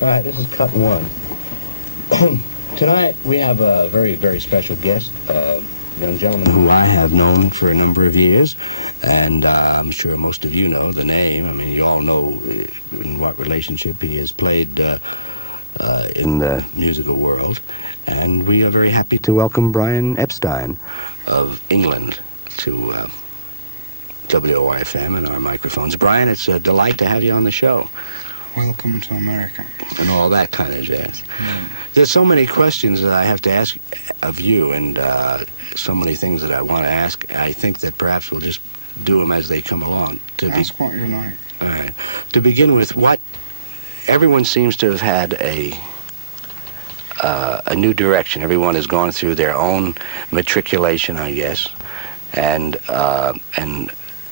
Right, this is cut one. Tonight we have a very, very special guest, a young gentleman who I have known for a number of years, and I'm sure most of you know the name. I mean, you all know in what relationship he has played in the musical world, and we are very happy to welcome Brian Epstein of England to WOR-FM and our microphones. Brian, it's a delight to have you on the show. Welcome to America. And all that kind of jazz. There's so many questions that I have to ask of you, and so many things that I want to ask. I think that perhaps we'll just do them as they come along. Ask what you like. All right. To begin with, everyone seems to have had a new direction. Everyone has gone through their own matriculation, I guess, and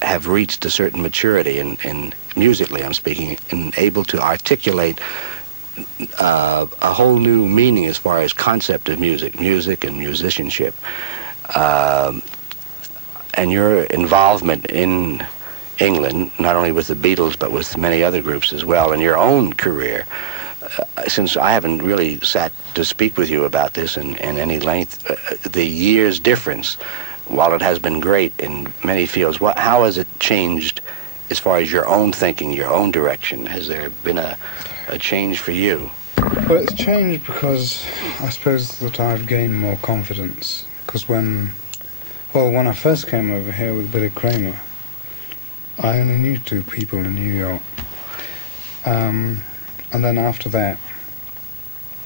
have reached a certain maturity in musically, I'm speaking, and able to articulate a whole new meaning as far as concept of music and musicianship. And your involvement in England, not only with the Beatles, but with many other groups as well, in your own career, since I haven't really sat to speak with you about this in any length, the years difference, while it has been great in many fields, how has it changed as far as your own thinking, your own direction? Has there been a change for you? Well, it's changed because I suppose that I've gained more confidence. Because when I first came over here with Billy Kramer, I only knew 2 people in New York. And then after that,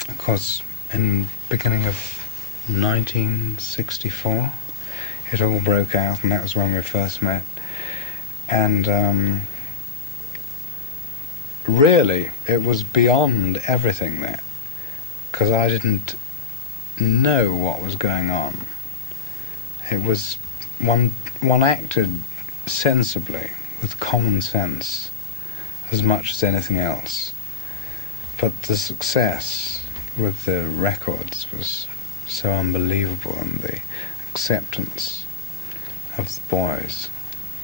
of course, in the beginning of 1964, it all broke out, and that was when we first met. And really, it was beyond everything there, because I didn't know what was going on. It was, one acted sensibly, with common sense, as much as anything else. But the success with the records was so unbelievable, and the acceptance of the boys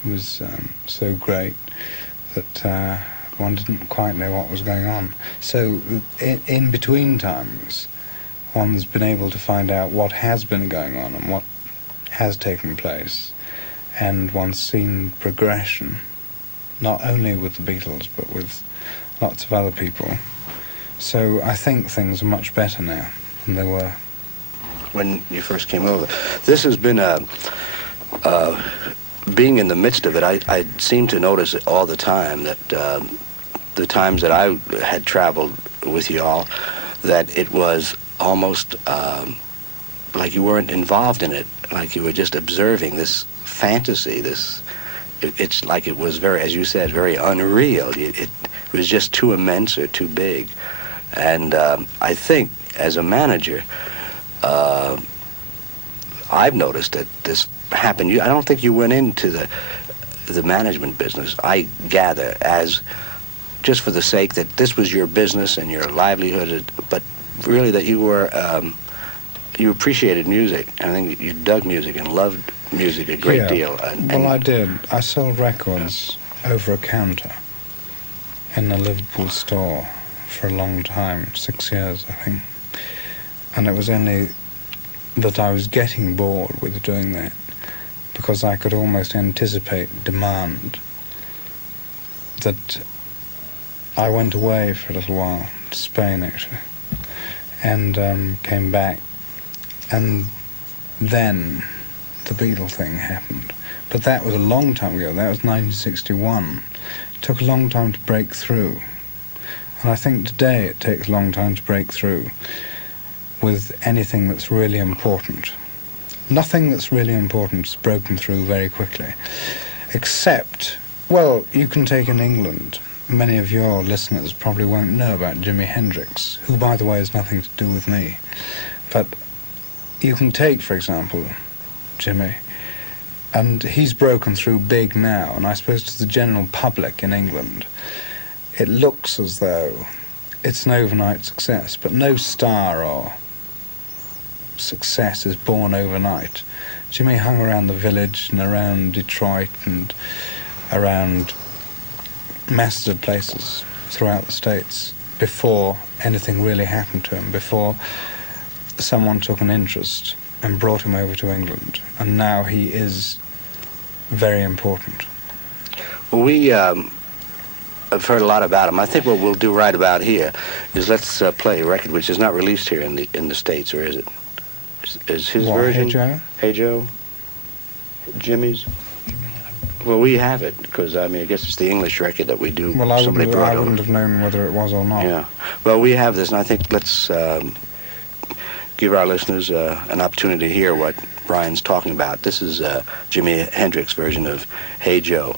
was so great that one didn't quite know what was going on. So in between times, one's been able to find out what has been going on and what has taken place, and one's seen progression, not only with the Beatles but with lots of other people. So I think things are much better now than they were when you first came over. This has been being in the midst of it, I seem to notice it all the time, that the times that I had traveled with you all, that it was almost like you weren't involved in it, like you were just observing this fantasy, it's like it was very, as you said, very unreal. It was just too immense or too big. And I think, as a manager, I've noticed that this happened. I don't think you went into the management business, I gather, as just for the sake that this was your business and your livelihood, but really that you were you appreciated music. I think you dug music and loved music a great deal. Well, I did. I sold records over a counter in a Liverpool store for a long time, 6 years, I think. And it was only that I was getting bored with doing that, because I could almost anticipate demand, that I went away for a little while, to Spain actually, and came back, and then the Beatles thing happened. But that was a long time ago. That was 1961. It took a long time to break through, and I think today it takes a long time to break through with anything that's really important. Nothing that's really important is broken through very quickly, except, well, you can take in England. Many of your listeners probably won't know about Jimi Hendrix, who, by the way, has nothing to do with me. But you can take, for example, Jimmy, and he's broken through big now, and I suppose to the general public in England, it looks as though it's an overnight success, but no star or success is born overnight. Jimmy hung around the Village and around Detroit and around masses of places throughout the States, before anything really happened to him, before someone took an interest and brought him over to England, and now he is very important. Well, we have heard a lot about him. I think what we'll do right about here is let's play a record which is not released here in the States, or is it? Is his version? Hey Joe? Hey Joe? Jimmy's? Well, we have it, because, I guess it's the English record that we do. Well, I Somebody brought it over. wouldn't have known whether it was or not. Yeah. Well, we have this, and I think let's give our listeners an opportunity to hear what Brian's talking about. This is Jimi Hendrix's version of Hey Joe.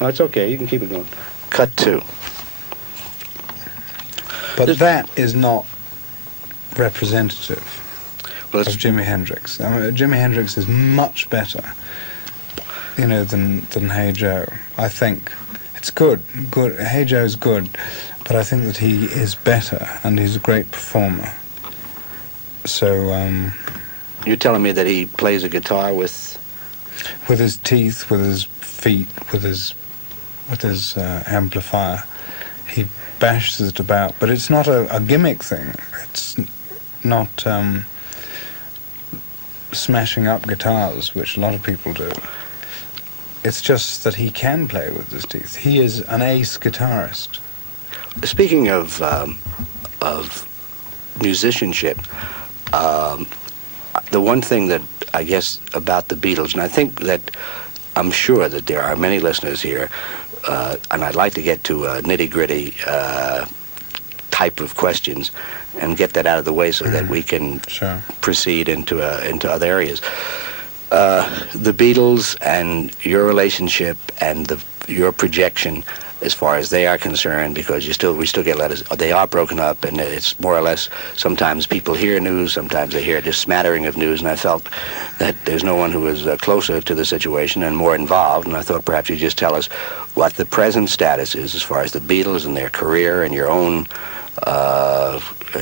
Oh, it's okay. You can keep it going. Cut 2. But that is not representative well, of Jimi Hendrix. Jimi Hendrix is much better, than Hey Joe. I think it's good. Hey Joe's good, but I think that he is better, and he's a great performer. So you're telling me that he plays a guitar with his teeth, with his feet, with his amplifier. He bashes it about, but it's not a gimmick thing. It's not smashing up guitars, which a lot of people do. It's just that he can play with his teeth. He is an ace guitarist. Speaking of musicianship, the one thing that I guess about the Beatles, and I'm sure that there are many listeners here, and I'd like to get to a nitty-gritty type of questions and get that out of the way so that we can proceed into other areas. The Beatles and your relationship and your projection as far as they are concerned, because we still get letters. They are broken up, and it's more or less, sometimes people hear news, sometimes they hear just smattering of news, and I felt that there's no one who was closer to the situation and more involved, and I thought perhaps you'd just tell us what the present status is as far as the Beatles and their career and your own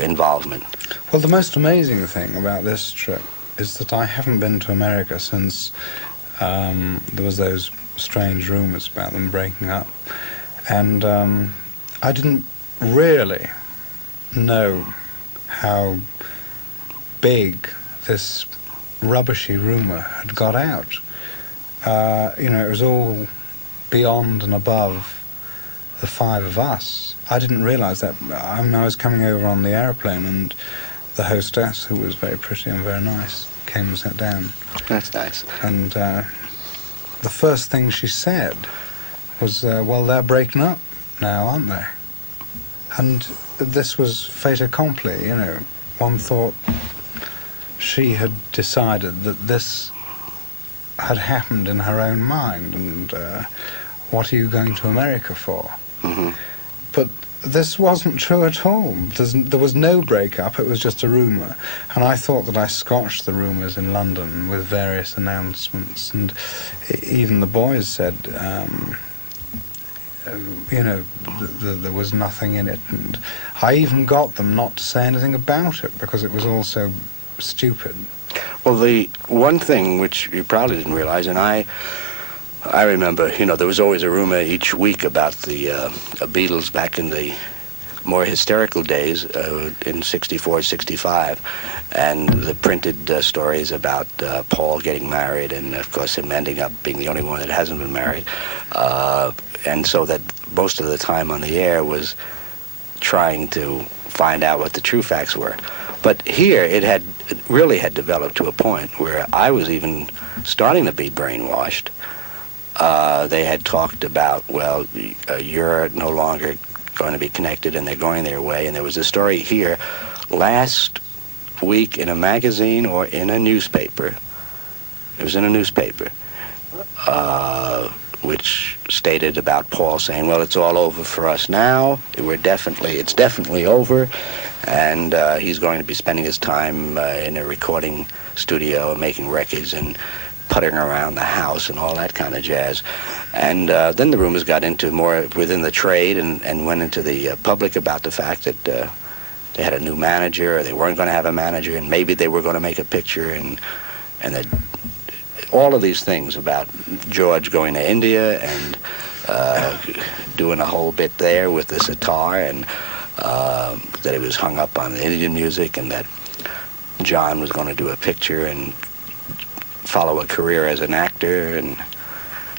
involvement. Well, the most amazing thing about this trip is that I haven't been to America since there was those strange rumors about them breaking up. And I didn't really know how big this rubbishy rumor had got out. It was all beyond and above the five of us. I didn't realize that. I was coming over on the airplane, and the hostess, who was very pretty and very nice, came and sat down. That's nice. And the first thing she said was, well, they're breaking up now, aren't they? And this was fait accompli, One thought she had decided that this had happened in her own mind, and what are you going to America for? Mm-hmm. But this wasn't true at all. There was no breakup, it was just a rumour. And I thought that I scotched the rumours in London with various announcements, and even the boys said, there was nothing in it. And I even got them not to say anything about it, because it was all so stupid. Well, the one thing which you probably didn't realize, and I remember, there was always a rumor each week about the Beatles back in the more hysterical days in 64, 65, and the printed stories about Paul getting married, and of course him ending up being the only one that hasn't been married. And so that most of the time on the air was trying to find out what the true facts were. But here it really had developed to a point where I was even starting to be brainwashed. They had talked about, well, you're no longer going to be connected, and they're going their way. And there was a story here last week in a magazine or in a newspaper. It was in a newspaper, which stated about Paul saying, well, it's all over for us now. It's definitely over. And he's going to be spending his time in a recording studio, making records and puttering around the house and all that kind of jazz. And then the rumors got into more within the trade and went into the public about the fact that they had a new manager, or they weren't going to have a manager, and maybe they were going to make a picture, and that all of these things about George going to India and doing a whole bit there with the sitar, and that he was hung up on Indian music, and that John was going to do a picture and follow a career as an actor. And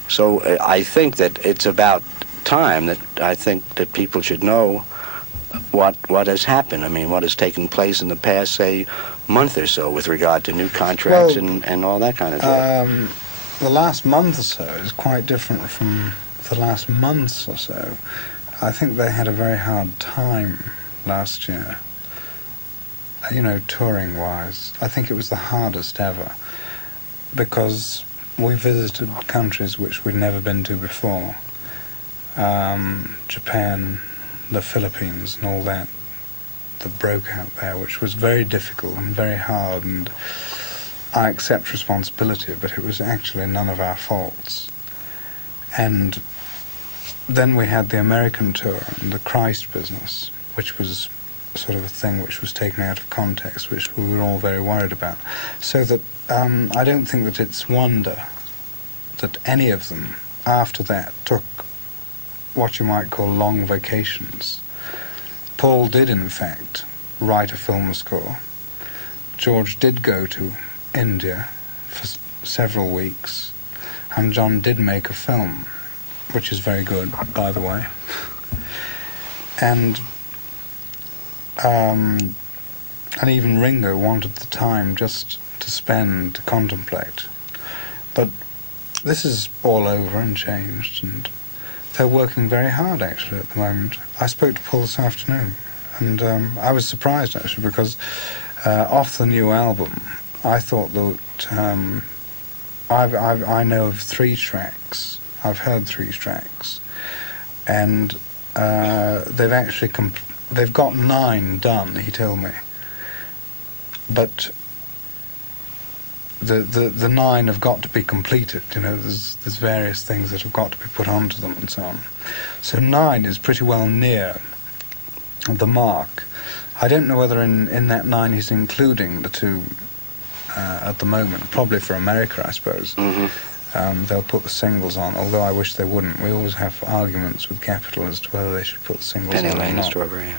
so I think that it's about time that I think that people should know what has happened. I mean, what has taken place in the past, say, month or so with regard to new contracts and all that kind of stuff. The last month or so is quite different from the last months or so. I think they had a very hard time last year, touring-wise. I think it was the hardest ever, because we visited countries which we'd never been to before. Japan, the Philippines and all that broke out there, which was very difficult and very hard, and I accept responsibility, but it was actually none of our faults. And then we had the American tour and the Christ business, which was sort of a thing which was taken out of context, which we were all very worried about. So that I don't think that it's wonder that any of them after that took what you might call long vacations. Paul did, in fact, write a film score. George did go to India for several weeks, and John did make a film, which is very good, by the way. And even Ringo wanted the time just to spend, to contemplate. But this is all over and changed, and they're working very hard, actually, at the moment. I spoke to Paul this afternoon, and I was surprised, actually, because off the new album, I thought that I know of 3 tracks. I've heard 3 tracks, and they've got 9 done, he told me. But the 9 have got to be completed. There's various things that have got to be put onto them and so on. So 9 is pretty well near the mark. I don't know whether in that 9 he's including the 2 at the moment. Probably for America, I suppose. Mm-hmm. They'll put the singles on, although I wish they wouldn't. We always have arguments with Capitol as to whether they should put the singles on or not. Penny Lane, Strawberry.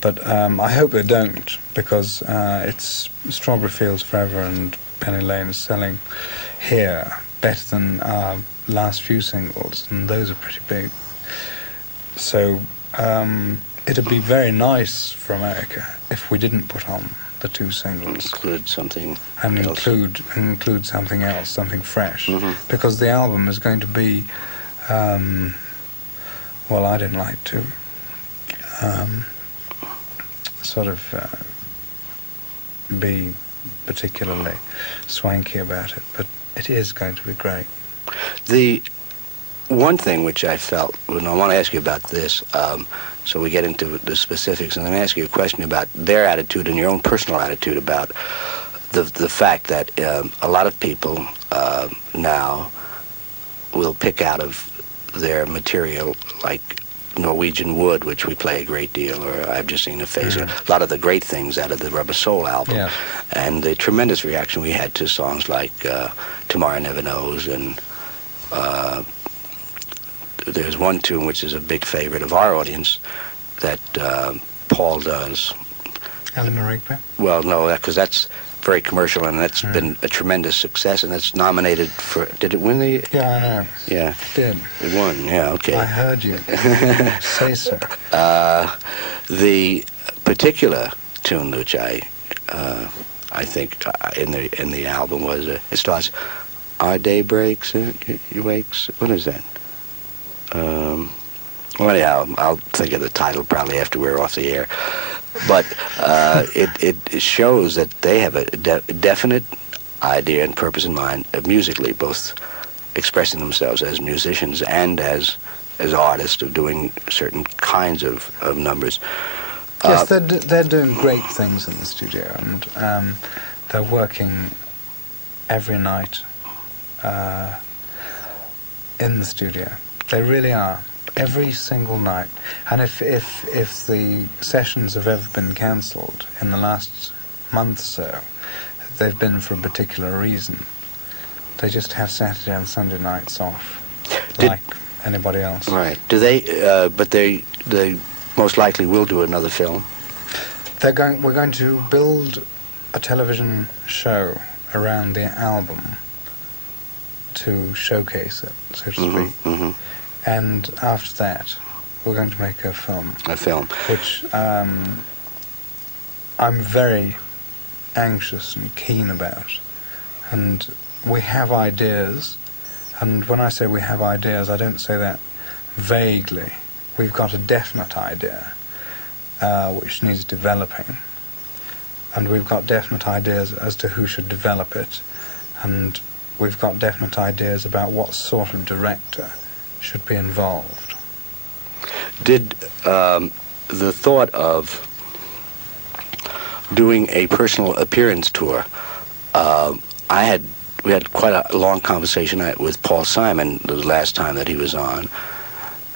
But I hope they don't, because it's Strawberry Fields Forever and Penny Lane is selling here better than our last few singles, and those are pretty big. So it'd be very nice for America if we didn't put on the 2 singles. Include something and else. Include something else, something fresh. Mm-hmm. Because the album is going to be, well, I didn't like to be particularly swanky about it, but it is going to be great. The one thing which I felt, and I want to ask you about this, so we get into the specifics, and then ask you a question about their attitude and your own personal attitude about the fact that a lot of people now will pick out of their material, like Norwegian Wood, which we play a great deal, or I've Just Seen a Face, a lot of the great things out of the Rubber Soul album. Yeah. And the tremendous reaction we had to songs like Tomorrow Never Knows, and there's one tune which is a big favorite of our audience that Paul does. Eleanor Rigby? Well, no, because that's very commercial, and that's been a tremendous success, and it's nominated for... Did it win the... Yeah, I know. Yeah. It did. It won, yeah, okay. I heard you say so. The particular tune which I think in the album was, it starts, Our day breaks, you wakes, what is that? Well, anyhow, I'll think of the title probably after we're off the air. But it shows that they have a definite idea and purpose in mind, musically, both expressing themselves as musicians and as artists of doing certain kinds of numbers. Yes, they're doing great things in the studio, and they're working every night in the studio. They really are. Every single night. And if the sessions have ever been cancelled in the last month or so, they've been for a particular reason. They just have Saturday and Sunday nights off, anybody else. Right. Do they? But they most likely will do another film. We're going to build a television show around the album to showcase it, so to speak. Mm-hmm. And after that, we're going to make a film. A film. Which I'm very anxious and keen about. And we have ideas. And when I say we have ideas, I don't say that vaguely. We've got a definite idea which needs developing. And we've got definite ideas as to who should develop it. And we've got definite ideas about what sort of director should be involved. Did the thought of doing a personal appearance tour, we had quite a long conversation with Paul Simon the last time that he was on,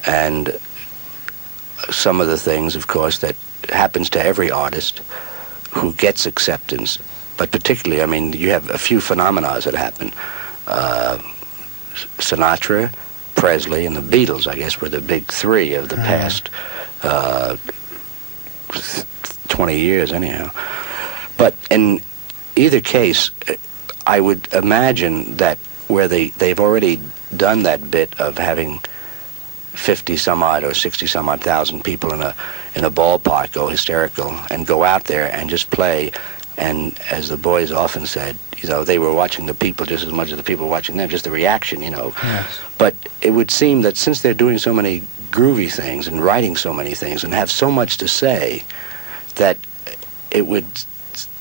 and some of the things, of course, that happens to every artist who gets acceptance, but particularly, I mean, you have a few phenomena that happen. Sinatra, Presley, and the Beatles, I guess, were the big three of the past 20 years, anyhow. But in either case, I would imagine that where they've already done that bit of having 50 some odd or 60 some odd thousand people in a ballpark go hysterical and go out there and just play, and as the boys often said, you know, they were watching the people just as much as the people were watching them, just the reaction, you know. Yes. But it would seem that since they're doing so many groovy things and writing so many things and have so much to say, that it would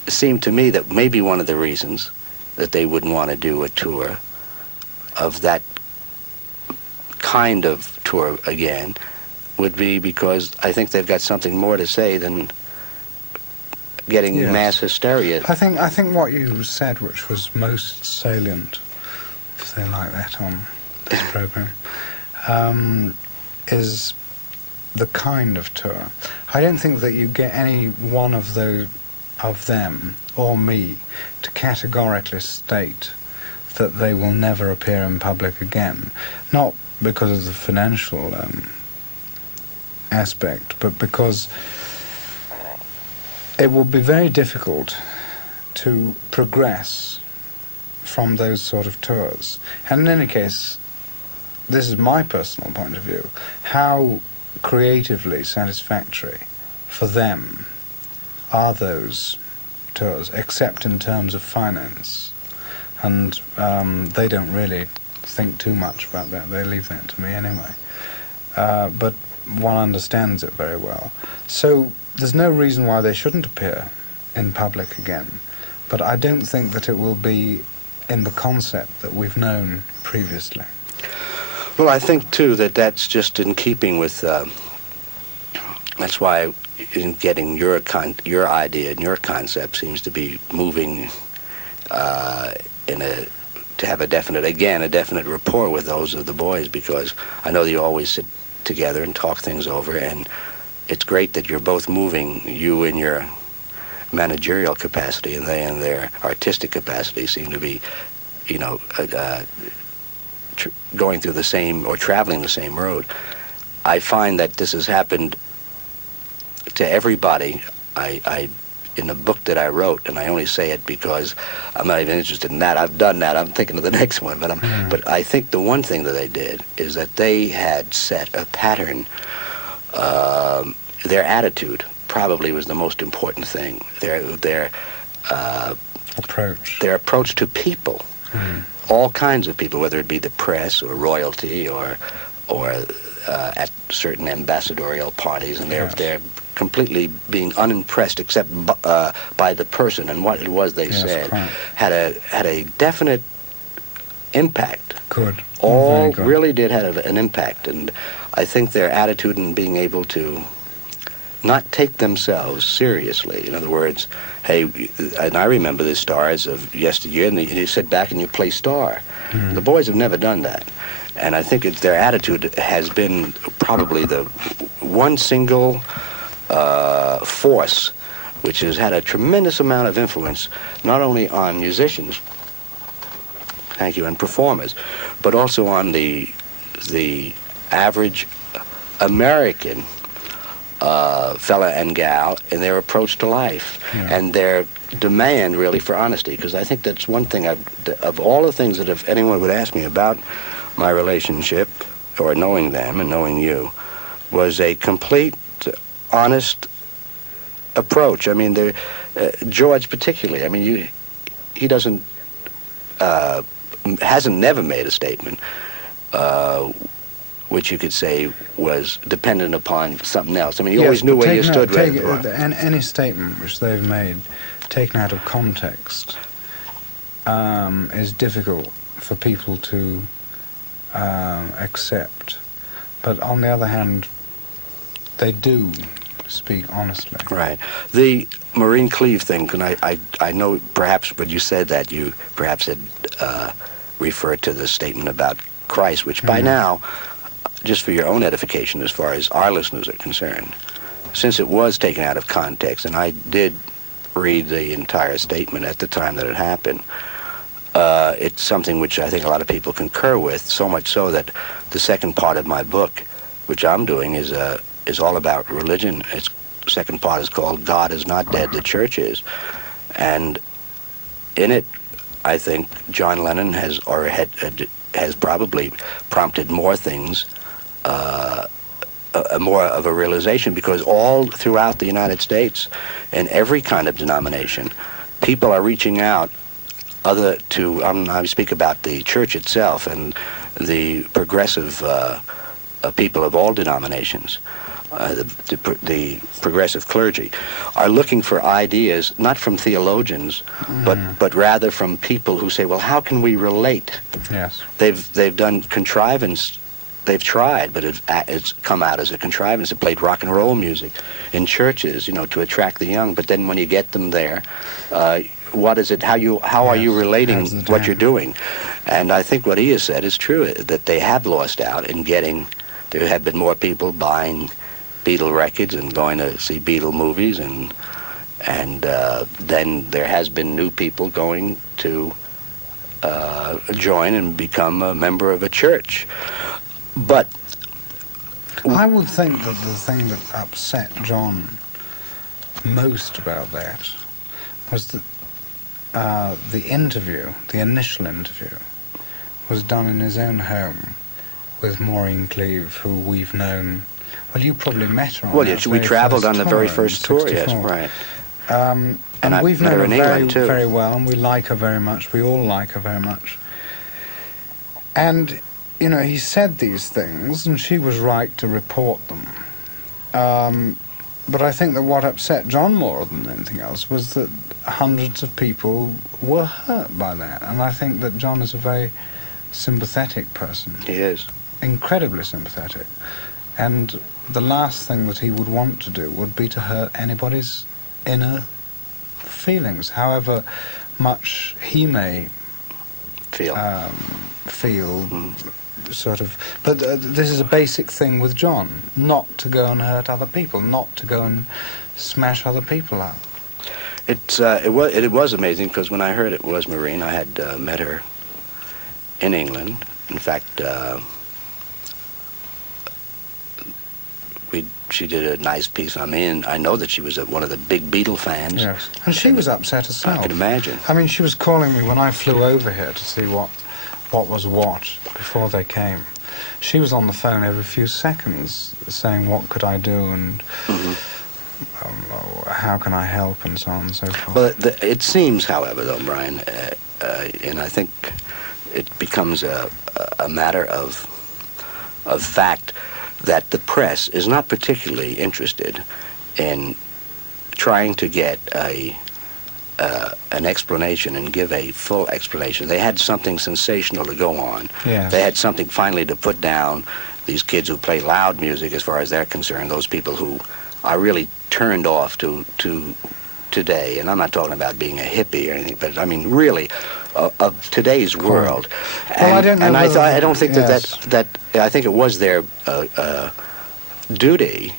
seem to me that maybe one of the reasons that they wouldn't want to do a tour of that kind of tour again would be because I think they've got something more to say than getting mass hysteria. I think what you said, which was most salient, if they like that on this program, is the kind of tour. I don't think that you get any one of them or me to categorically state that they will never appear in public again, not because of the financial aspect, but because it will be very difficult to progress from those sort of tours. And in any case, this is my personal point of view, how creatively satisfactory for them are those tours, except in terms of finance. And they don't really think too much about that. They leave that to me anyway. But one understands it very well. So there's no reason why they shouldn't appear in public again. But I don't think that it will be in the concept that we've known previously. Well, I think, too, that that's just in keeping with... that's why in getting your idea and your concept seems to be moving to have a definite rapport with those of the boys, because I know that you always sit together and talk things over, and it's great that you're both moving, you in your managerial capacity and they in their artistic capacity seem to be, you know, going through the same or traveling the same road. I find that this has happened to everybody. I in the book that I wrote, and I only say it because I'm not even interested in that. I've done that. I'm thinking of the next one. But I think the one thing that they did is that they had set a pattern. Their attitude probably was the most important thing. Their approach to people, all kinds of people, whether it be the press or royalty or at certain ambassadorial parties, and they're completely being unimpressed except by the person and what it was they said. Had a definite impact. Good. All really did have an impact, and I think their attitude in being able to not take themselves seriously. In other words, hey, and I remember the stars of yesteryear, and you sit back and you play star. The boys have never done that. And I think their attitude has been probably the one single force which has had a tremendous amount of influence, not only on musicians, thank you, and performers, but also on the average American fella and gal in their approach to life and their demand really for honesty, because I think that's one thing of all the things that if anyone would ask me about my relationship or knowing them and knowing you was a complete honest approach. I mean, George particularly, I mean, he doesn't hasn't never made a statement which you could say was dependent upon something else. I mean, he always knew where you stood. Any statement which they've made, taken out of context, is difficult for people to accept. But on the other hand, they do speak honestly. Right. The Maureen Cleave thing, and I know perhaps when you said that, you perhaps had referred to the statement about Christ, which by now, just for your own edification as far as our listeners are concerned, since it was taken out of context, and I did read the entire statement at the time that it happened, it's something which I think a lot of people concur with, so much so that the second part of my book, which I'm doing, is all about religion. Its second part is called God is Not Dead, the Church Is. And in it, I think John Lennon has probably prompted more things, more of a realization, because all throughout the United States, in every kind of denomination, people are reaching out I speak about the church itself and the progressive people of all denominations, the progressive clergy, are looking for ideas, not from theologians, but rather from people who say, well, how can we relate? Yes. They've done contrivance. They've tried, but it's come out as a contrivance. They played rock and roll music in churches, to attract the young. But then when you get them there, what is it? How are you relating what you're doing? And I think what he has said is true, that they have lost out in getting. There have been more people buying Beatle records and going to see Beatle movies, and then there has been new people going to join and become a member of a church. But I would think that the thing that upset John most about that was that the initial interview, was done in his own home with Maureen Cleave, who we've known. Well, you probably met her on we traveled on the very first tour, yes, right. And we've known her very, very well, and we like her very much. We all like her very much. And he said these things, and she was right to report them. But I think that what upset John more than anything else was that hundreds of people were hurt by that. And I think that John is a very sympathetic person. He is. Incredibly sympathetic. And the last thing that he would want to do would be to hurt anybody's inner feelings, however much he may feel. Sort of, but this is a basic thing with John, not to go and hurt other people, not to go and smash other people up. It was amazing, because when I heard it was Maureen, I had met her in England. In fact, she did a nice piece on me, and I know that she was one of the big Beatle fans. Yes, and she was upset herself. I can imagine. I mean, she was calling me when I flew over here to see what was what before they came. She was on the phone every few seconds saying, what could I do, and how can I help, and so on and so forth. Well, it seems, however, though, Brian, and I think it becomes a matter of fact, that the press is not particularly interested in trying to get an explanation and give a full explanation. They had something sensational to go on. Yes. They had something finally to put down these kids who play loud music, as far as they're concerned, those people who are really turned off to today. And I'm not talking about being a hippie or anything, but I mean really of today's world. Well, I don't know. And I don't think yes. that I think it was their duty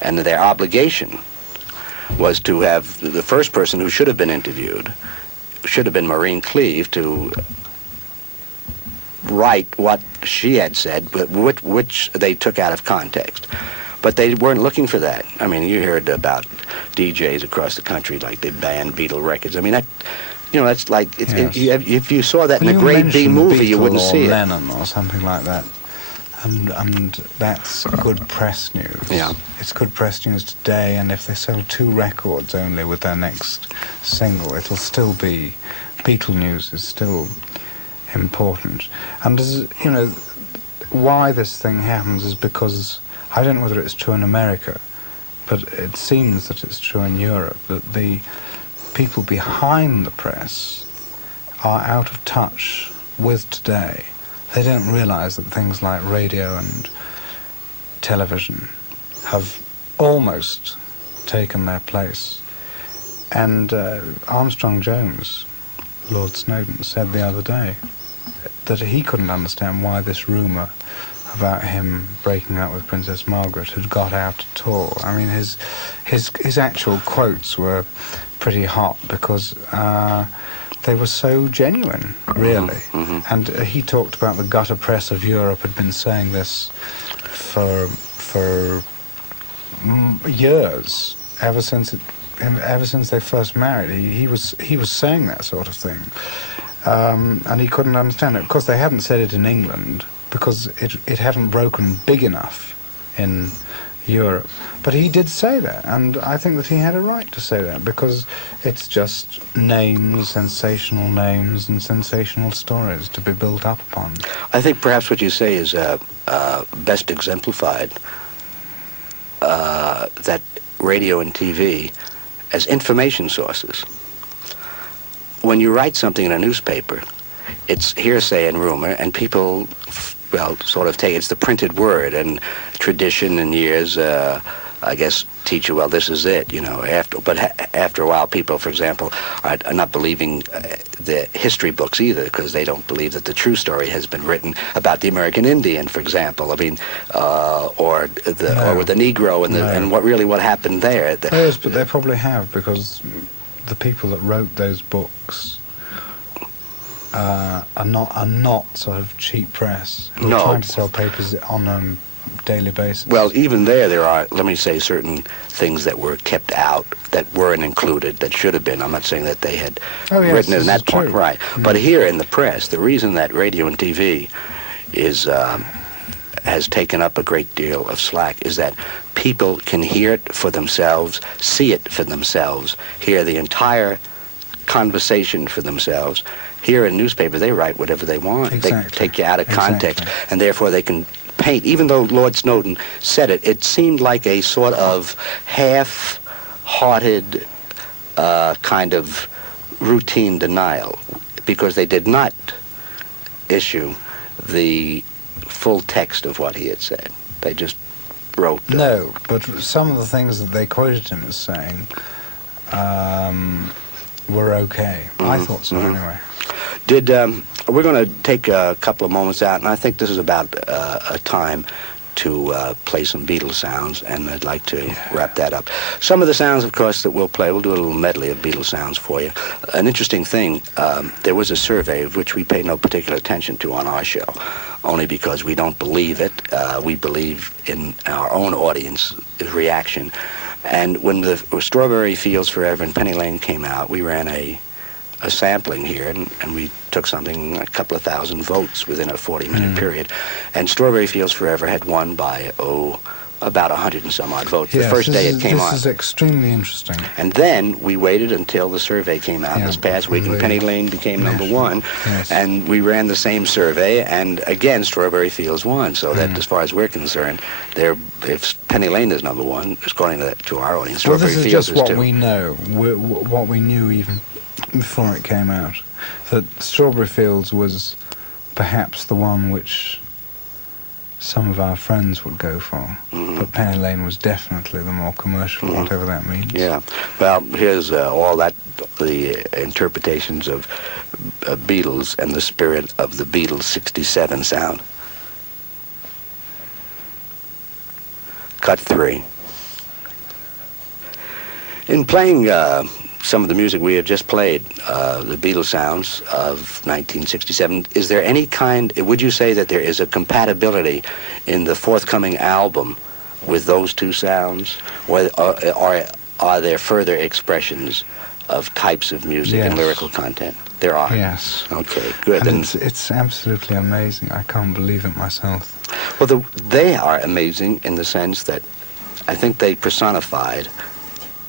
and their obligation was to have the first person who should have been interviewed should have been Maureen Cleave, to right what she had said, but which they took out of context. But they weren't looking for that. I mean, you heard about DJs across the country, like they banned Beatle records. I mean, that, you know, that's like, if you saw that in a grade B movie, you wouldn't see it. Lennon or something like that. And that's good press news. Yeah. It's good press news today, and if they sell 2 records only with their next single, it'll still be, Beatle news is still important. And, you know, why this thing happens is because, I don't know whether it's true in America, but it seems that it's true in Europe, that the people behind the press are out of touch with today. They don't realise that things like radio and television have almost taken their place. And Armstrong Jones, Lord Snowden, said the other day that he couldn't understand why this rumour about him breaking up with Princess Margaret had got out at all. I mean, his actual quotes were pretty hot because they were so genuine, really. Mm-hmm. And he talked about the gutter press of Europe had been saying this for years, ever since they first married. He was saying that sort of thing, and he couldn't understand it. Of course, they hadn't said it in England because it hadn't broken big enough in Europe. But he did say that, and I think that he had a right to say that, because it's just names, sensational names and sensational stories to be built up upon. I think perhaps what you say is best exemplified, that radio and TV as information sources. When you write something in a newspaper, it's hearsay and rumor, and people, well, sort of take it's the printed word, and tradition and years, I guess, teach you, well, this is it, you know. But after a while, people, for example, are not believing the history books either, because they don't believe that the true story has been written about the American Indian, for example. I mean, or with the Negro and what happened there. Yes, but they probably have, because the people that wrote those books are not sort of cheap press. Who are trying to sell papers on a daily basis. Well, even there are, let me say, certain things that were kept out, that weren't included, that should have been. I'm not saying that they had written it in that point, right? But here in the press, the reason that radio and TV has taken up a great deal of slack is that people can hear it for themselves, see it for themselves, hear the entire conversation for themselves. Here in newspapers, they write whatever they want. Exactly. They take you out of context, and therefore they can paint. Even though Lord Snowden said it, it seemed like a sort of half-hearted kind of routine denial, because they did not issue the full text of what he had said. They just wrote. No, but some of the things that they quoted him as saying were okay. Mm-hmm. I thought so, anyway. We're going to take a couple of moments out, and I think this is about a time to play some Beatles sounds, and I'd like to wrap that up. Some of the sounds, of course, that we'll play, we'll do a little medley of Beatles sounds for you. An interesting thing, there was a survey of which we paid no particular attention to on our show, only because we don't believe it. We believe in our own audience reaction. And when the Strawberry Fields Forever and Penny Lane came out, we ran a sampling here, and we took something, a couple of thousand votes within a 40-minute period. And Strawberry Fields Forever had won by, about 100 and some odd votes the first day it came on. This is extremely interesting. And then we waited until the survey came out this past week, and Penny Lane became number one. Yes. And we ran the same survey, and again, Strawberry Fields won. So that, as far as we're concerned, if Penny Lane is number one, according to our audience, Strawberry Fields is this is just what two. we know, what we knew even before it came out, that Strawberry Fields was perhaps the one which some of our friends would go for, but Penny Lane was definitely the more commercial, whatever that means. Yeah. Well, here's the interpretations of Beatles and the spirit of the Beatles 67 sound. Cut 3. In playing some of the music we have just played, the Beatles sounds of 1967. Is there any would you say that there is a compatibility in the forthcoming album with those two sounds? Or are there further expressions of types of music and lyrical content? There are? Yes. Okay, good. And it's absolutely amazing. I can't believe it myself. Well, they are amazing in the sense that I think they personified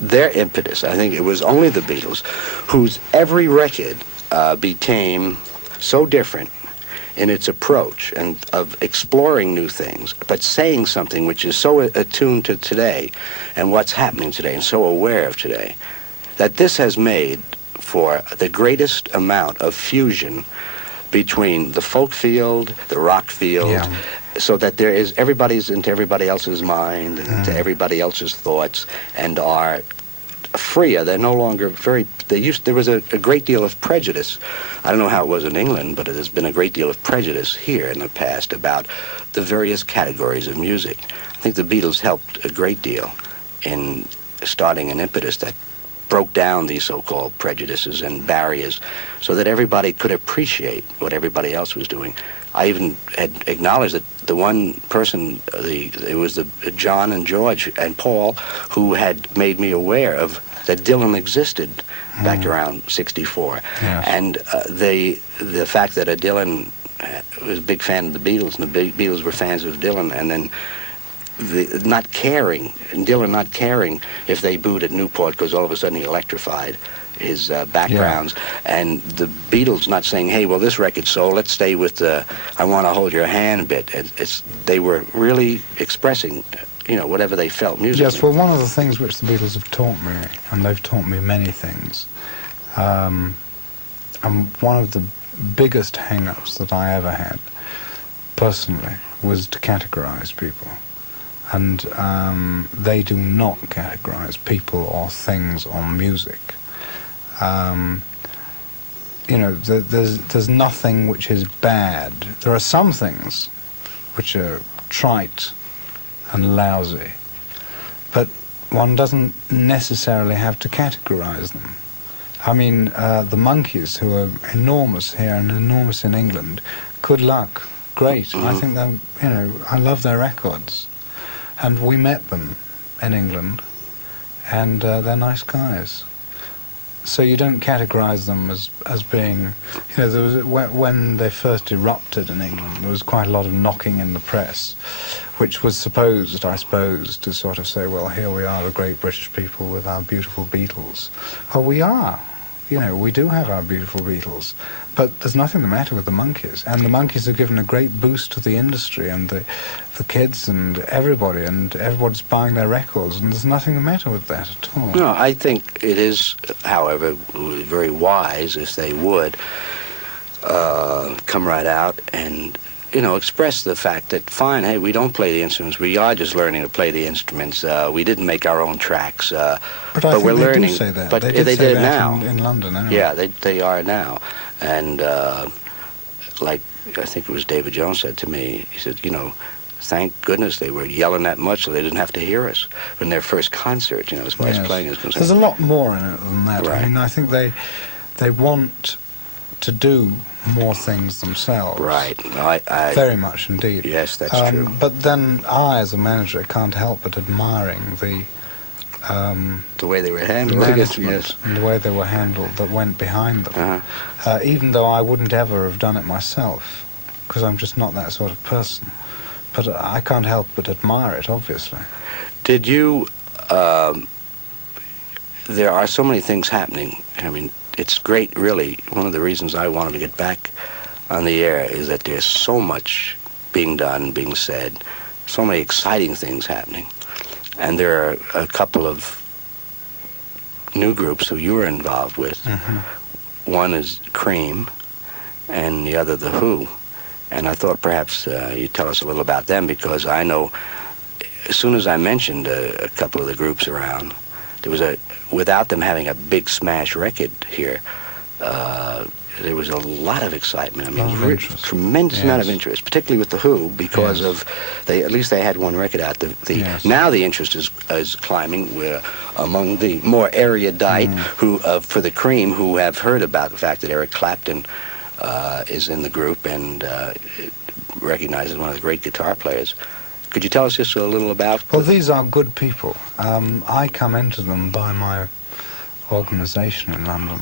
their impetus. I think it was only the Beatles whose every record became so different in its approach and of exploring new things, but saying something which is so attuned to today and what's happening today and so aware of today, that this has made for the greatest amount of fusion between the folk field, the rock field, so that there is everybody's into everybody else's mind and into everybody else's thoughts, and are freer. They're no longer there was a great deal of prejudice. I don't know how it was in England, but there's been a great deal of prejudice here in the past about the various categories of music. I think the Beatles helped a great deal in starting an impetus that broke down these so-called prejudices and barriers so that everybody could appreciate what everybody else was doing. I even had acknowledged that the one person, it was John and George and Paul, who had made me aware of that Dylan existed back around 64. Yes. And the fact that Dylan was a big fan of the Beatles, and the Beatles were fans of Dylan, and then Dylan not caring if they booed at Newport because all of a sudden he electrified his backgrounds, and the Beatles not saying, hey, well, this record's sold, let's stay with the I Want to Hold Your Hand bit. They were really expressing, whatever they felt musically. Yes, well, one of the things which the Beatles have taught me, and they've taught me many things, and one of the biggest hang-ups that I ever had, personally, was to categorize people. And they do not categorize people or things or music. There's nothing which is bad. There are some things which are trite and lousy, but one doesn't necessarily have to categorize them. I mean, the Monkees, who are enormous here and enormous in England, good luck, great. I think they're, I love their records. And we met them in England, and they're nice guys. So you don't categorize them as being, there was, when they first erupted in England, there was quite a lot of knocking in the press, which was supposed, I suppose, to sort of say, well, here we are, the great British people with our beautiful Beatles. Well, we are. We do have our beautiful Beatles, but there's nothing the matter with the Monkees. And the Monkees have given a great boost to the industry and the kids and everybody's buying their records, and there's nothing the matter with that at all. No, I think it is, however, very wise if they would come right out and express the fact that, fine, hey, we don't play the instruments. We are just learning to play the instruments. We didn't make our own tracks, but we're learning. Do say that. But they did say that now. In London, anyway. Yeah, they are now. And like I think it was David Jones said to me, he said, thank goodness they were yelling that much so they didn't have to hear us in their first concert, as far as playing is concerned. There's a lot more in it than that. Right. I mean, I think they want to do more things themselves. Right. I very much indeed. Yes, that's true. But then I, as a manager, can't help but admiring the way they were handled, management and the way they were handled that went behind them. Even though I wouldn't ever have done it myself, because I'm just not that sort of person. But I can't help but admire it, obviously. Did you... there are so many things happening. I mean, it's great, really. One of the reasons I wanted to get back on the air is that there's so much being done, being said, so many exciting things happening. And there are a couple of new groups who you were involved with. One is Cream, and the other The Who. And I thought perhaps you'd tell us a little about them, because I know as soon as I mentioned a couple of the groups around, there was without them having a big smash record here, there was a lot of excitement. I mean, Lot of interest. Tremendous amount of Yes. interest, particularly with the Who, because Yes. of at least they had one record out. Yes. Now the interest is climbing. We're among the more erudite who for the Cream who have heard about the fact that Eric Clapton is in the group and recognized as one of the great guitar players. Could you tell us just a little about? Well, these are good people. I come into them by my organisation in London,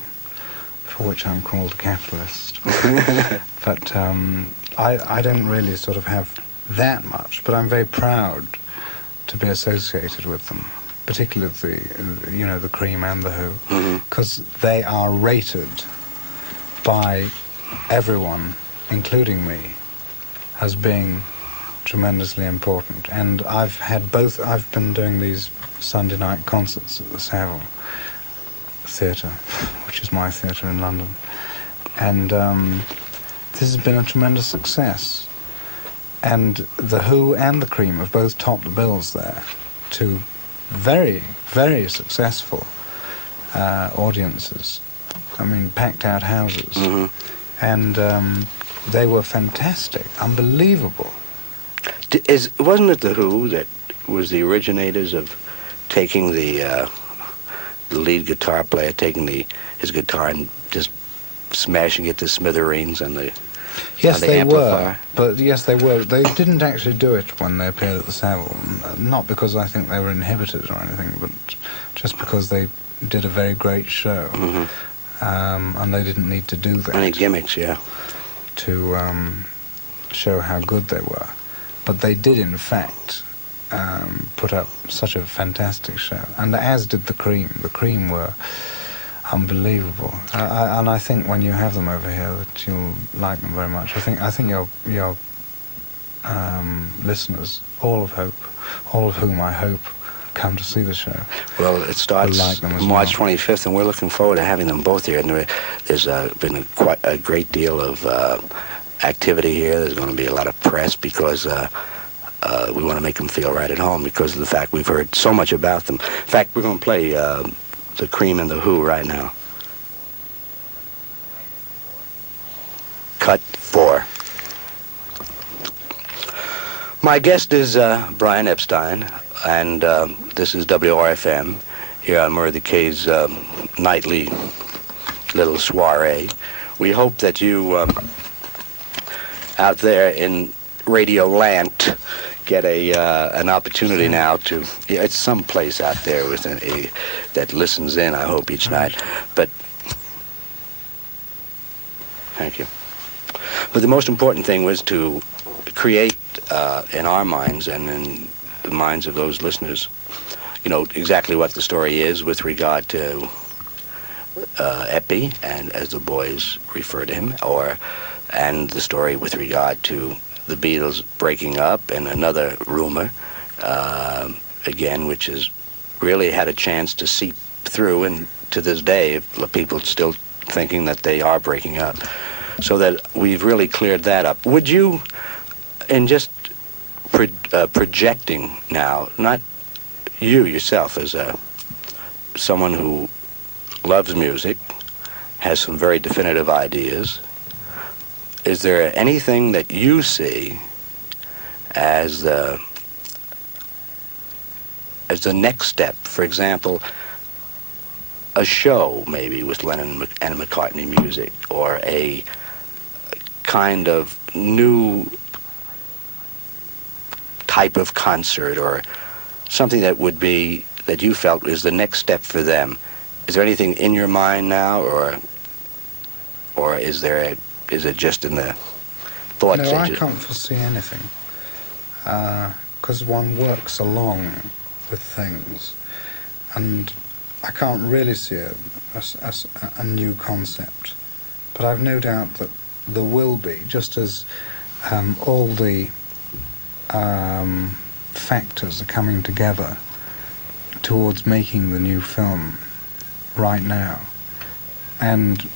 for which I'm called a capitalist. But I don't really sort of have that much, but I'm very proud to be associated with them, particularly the Cream and the Who, because they are rated by everyone, including me, as being tremendously important. And I've been doing these Sunday night concerts at the Savile Theatre, which is my theatre in London, and this has been a tremendous success. And the Who and the Cream have both topped the bills there to very, very successful audiences. I mean, packed out houses. And they were fantastic, unbelievable. Wasn't it the Who that was the originators of taking the lead guitar player taking his guitar and just smashing it to smithereens on the Yes, the they amplifier? were. But yes, they were. They didn't actually do it when they appeared at the Savile. Not because I think they were inhibited or anything, but just because they did a very great show. And they didn't need to do that. Any gimmicks, yeah. To show how good they were. But they did, in fact, put up such a fantastic show. And as did the Cream. The Cream were unbelievable. And I think when you have them over here that you'll like them very much. I think your listeners, all of whom I hope come to see the show. Well, it starts March 25th, and we're looking forward to having them both here. And there's been quite a great deal of activity here. There's going to be a lot of press because we want to make them feel right at home because of the fact we've heard so much about them. In fact, we're going to play the Cream and the Who right now. Cut 4. My guest is Brian Epstein, and this is WOR-FM here on Murray the K's nightly little soiree. We hope that you out there in Radio Land get an opportunity now to, it's some place out there with that listens in, I hope, each night. But thank you. But the most important thing was to create in our minds and in the minds of those listeners, exactly what the story is with regard to Epi, and as the boys refer to him, and the story with regard to the Beatles breaking up, and another rumor, again, which has really had a chance to seep through, and to this day, people still thinking that they are breaking up. So that we've really cleared that up. Would you, in just projecting now, not you yourself as someone who loves music, has some very definitive ideas, is there anything that you see as the next step? For example, a show maybe with Lennon and McCartney music, or a kind of new type of concert, or something that you felt is the next step for them. Is there anything in your mind now, or is it just in the thought No, stages? I can't foresee anything, because one works along with things, and I can't really see a new concept. But I've no doubt that there will be, just as all the factors are coming together towards making the new film right now. And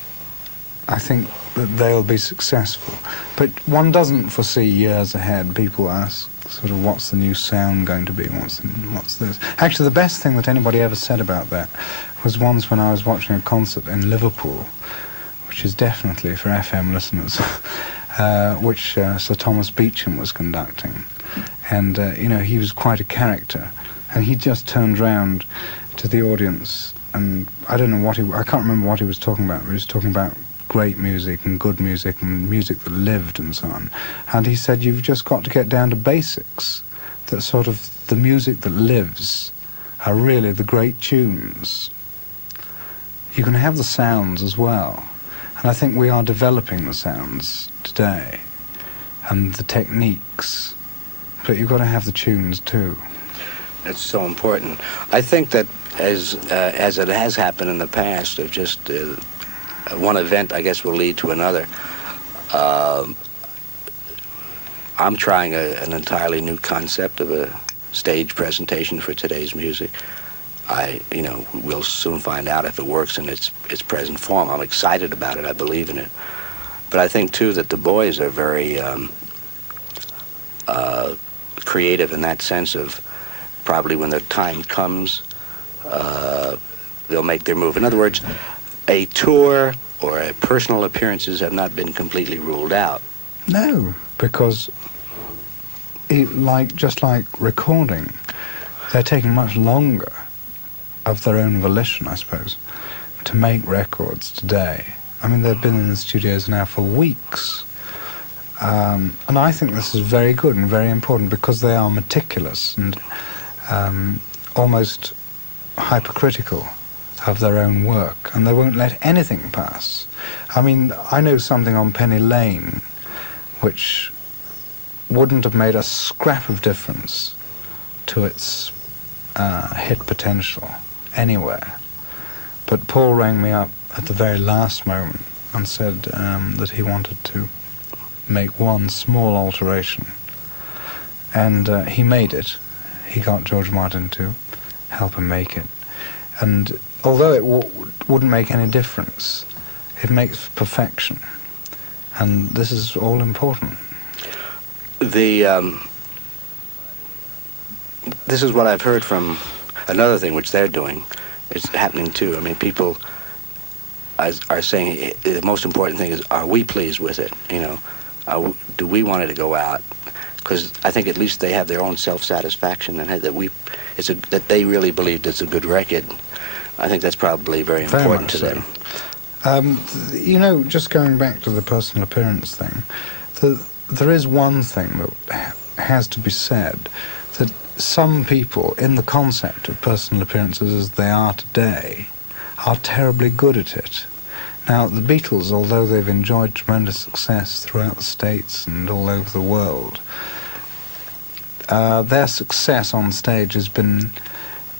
I think that they'll be successful. But one doesn't foresee years ahead. People ask, sort of, what's the new sound going to be? What's this? Actually, the best thing that anybody ever said about that was once when I was watching a concert in Liverpool, which which is definitely for FM listeners, which Sir Thomas Beecham was conducting. And, you know, he was quite a character. And he just turned round to the audience, and I don't know I can't remember what he was talking about. He was talking about great music and good music and music that lived and so on. And he said, you've just got to get down to basics, that sort of the music that lives are really the great tunes. You can have the sounds as well. And I think we are developing the sounds today and the techniques, but you've got to have the tunes too. That's so important. I think that as it has happened in the past, of just one event, I guess, will lead to another. I'm trying an entirely new concept of a stage presentation for today's music. We'll soon find out if it works in its present form. I'm excited about it. I believe in it. But I think, too, that the boys are very creative in that sense of probably when the time comes, they'll make their move. In other words, a tour or personal appearances have not been completely ruled out. No, because just like recording, they're taking much longer of their own volition, I suppose, to make records today. I mean, they've been in the studios now for weeks. And I think this is very good and very important because they are meticulous and almost hypercritical of their own work, and they won't let anything pass. I mean, I know something on Penny Lane which wouldn't have made a scrap of difference to its hit potential anywhere. But Paul rang me up at the very last moment and said that he wanted to make one small alteration. And he made it. He got George Martin to help him make it. And although it wouldn't make any difference, it makes perfection. And this is all important. This is what I've heard from another thing which they're doing. It's happening too. I mean, people are saying the most important thing is, are we pleased with it? You know, do we want it to go out? Because I think at least they have their own self-satisfaction and that they really believed it's a good record. I think that's probably very important to them. You know, just going back to the personal appearance thing, there is one thing that has to be said, that some people in the concept of personal appearances as they are today are terribly good at it. Now, the Beatles, although they've enjoyed tremendous success throughout the States and all over the world, their success on stage has been,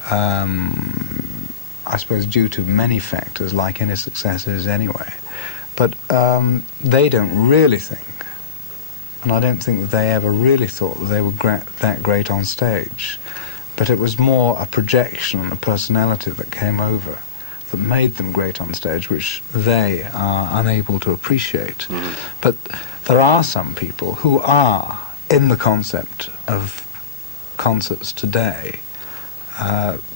I suppose, due to many factors, like any success is anyway. But they don't really think, and I don't think that they ever really thought that they were that great on stage. But it was more a projection and a personality that came over that made them great on stage, which they are unable to appreciate. Mm-hmm. But there are some people who are, in the concept of concerts today,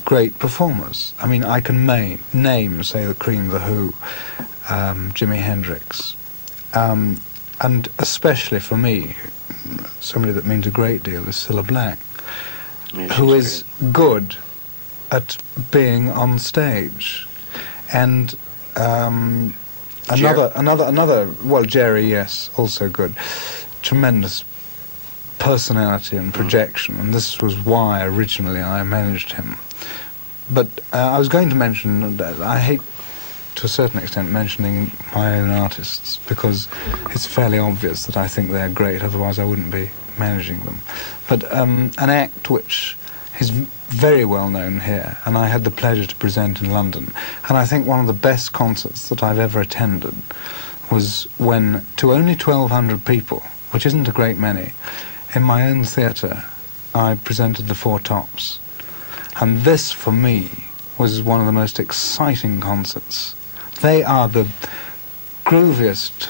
great performers. I mean, I can name, say, the Cream, the Who, Jimi Hendrix, and especially for me, somebody that means a great deal is Cilla Black, who is good at being on stage. And another, well, Jerry, yes, also good. Tremendous personality and projection, and this was why originally I managed him. But I was going to mention that I hate, to a certain extent, mentioning my own artists, because it's fairly obvious that I think they're great, otherwise I wouldn't be managing them. But an act which is very well known here, and I had the pleasure to present in London, and I think one of the best concerts that I've ever attended was when, to only 1,200 people, which isn't a great many, in my own theatre, I presented the Four Tops. And this, for me, was one of the most exciting concerts. They are the grooviest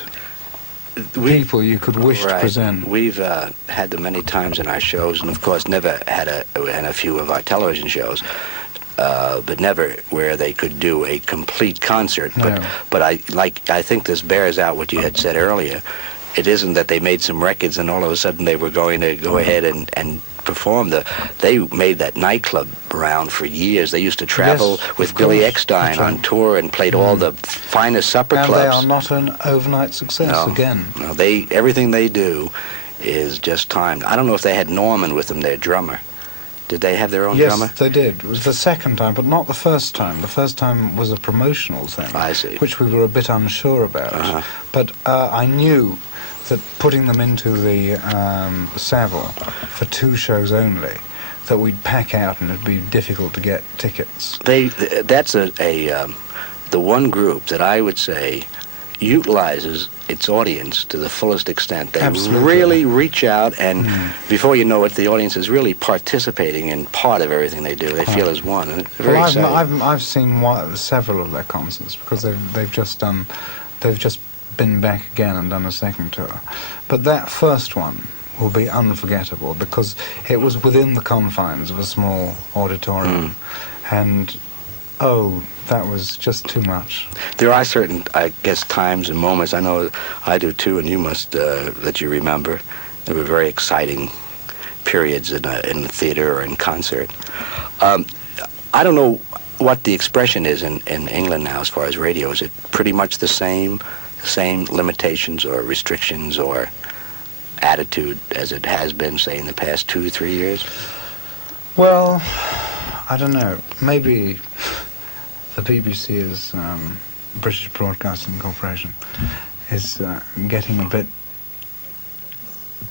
people you could wish to present. We've had them many times in our shows, and of course never had in a few of our television shows. but never where they could do a complete concert. No. But I think this bears out what you had said earlier. It isn't that they made some records and all of a sudden they were going to go ahead and perform. They made that nightclub around for years. They used to travel with Billy Eckstein on tour and played all the finest supper clubs. And they are not an overnight success again. No, everything they do is just timed. I don't know if they had Norman with them, their drummer. Did they have their own drummer? Yes, they did. It was the second time, but not the first time. The first time was a promotional thing, I see. Which we were a bit unsure about. But I knew that putting them into the Savile for 2 shows only, that we'd pack out and it'd be difficult to get tickets. That's the one group that I would say utilizes its audience to the fullest extent. They really reach out, and before you know it, the audience is really participating in part of everything they do. They feel as one. And it's very exciting. I've seen several of their concerts because they've just been back again and done a second tour. But that first one will be unforgettable because it was within the confines of a small auditorium, and that was just too much. There are certain, I guess, times and moments, I know I do too, and you must, that you remember. There were very exciting periods in the theater or in concert. I don't know what the expression is in England now as far as radio. Is it pretty much the same limitations or restrictions or attitude as it has been, say, in the past 2 or 3 years? Well, I don't know. Maybe the BBC is British Broadcasting Corporation is getting a bit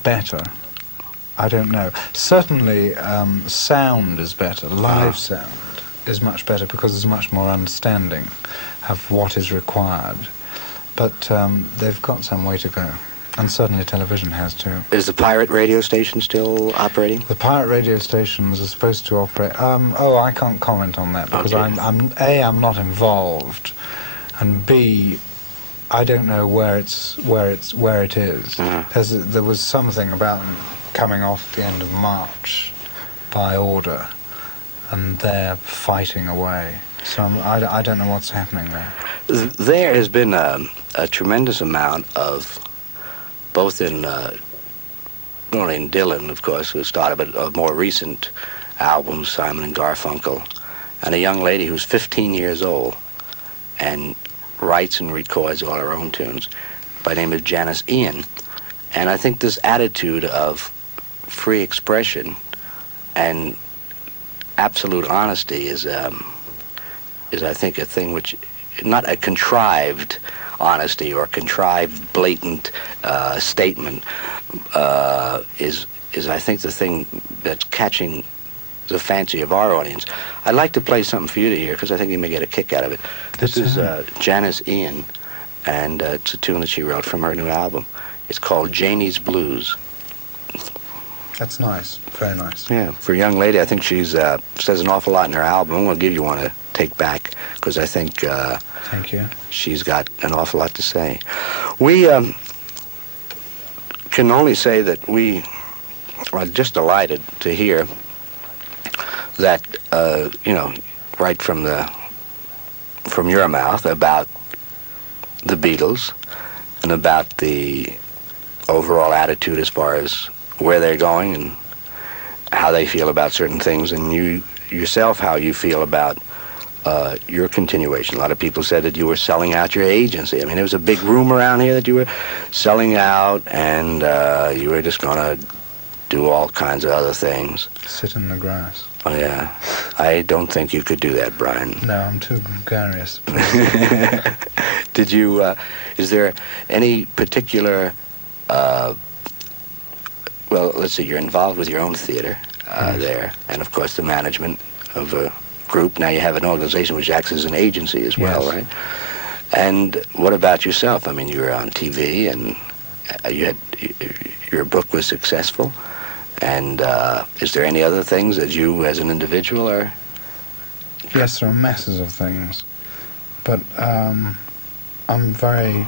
better. I don't know. Certainly, sound is better. Live sound is much better because there's much more understanding of what is required. But they've got some way to go. And certainly television has too. Is the pirate radio station still operating? The pirate radio stations are supposed to operate. I can't comment on that because I'm not involved, and B, I don't know where it is. There was something about them coming off at the end of March by order, and they're fighting away. So I don't know what's happening there. There has been a tremendous amount of, both in, not only in Dylan, of course, who started, but of more recent albums, Simon and Garfunkel, and a young lady who's 15 years old and writes and records all her own tunes by the name of Janice Ian. And I think this attitude of free expression and absolute honesty is I think a thing which, not a contrived honesty or contrived blatant statement, is I think the thing that's catching the fancy of our audience. I'd like to play something for you to hear because I think you may get a kick out of it. This is Janice Ian, and it's a tune that she wrote from her new album. It's called Janie's Blues. That's nice, very nice. Yeah, for a young lady, I think she's says an awful lot in her album. I'm going to give you one to take back because I think thank you. She's got an awful lot to say. We can only say that we are just delighted to hear that, right from your mouth about the Beatles and about the overall attitude as far as where they're going and how they feel about certain things, and you yourself, how you feel about your continuation. A lot of people said that you were selling out your agency. I mean, there was a big rumor around here that you were selling out and you were just going to do all kinds of other things. Sit in the grass. Oh, yeah. I don't think you could do that, Brian. No, I'm too gregarious. Did you, is there any particular, well, let's see, you're involved with your own theater there, and of course the management of a group. Now you have an organization which acts as an agency as well, right? And what about yourself? I mean, you were on TV, and your book was successful. And is there any other things that you, as an individual, are? Yes, there are masses of things, but I'm very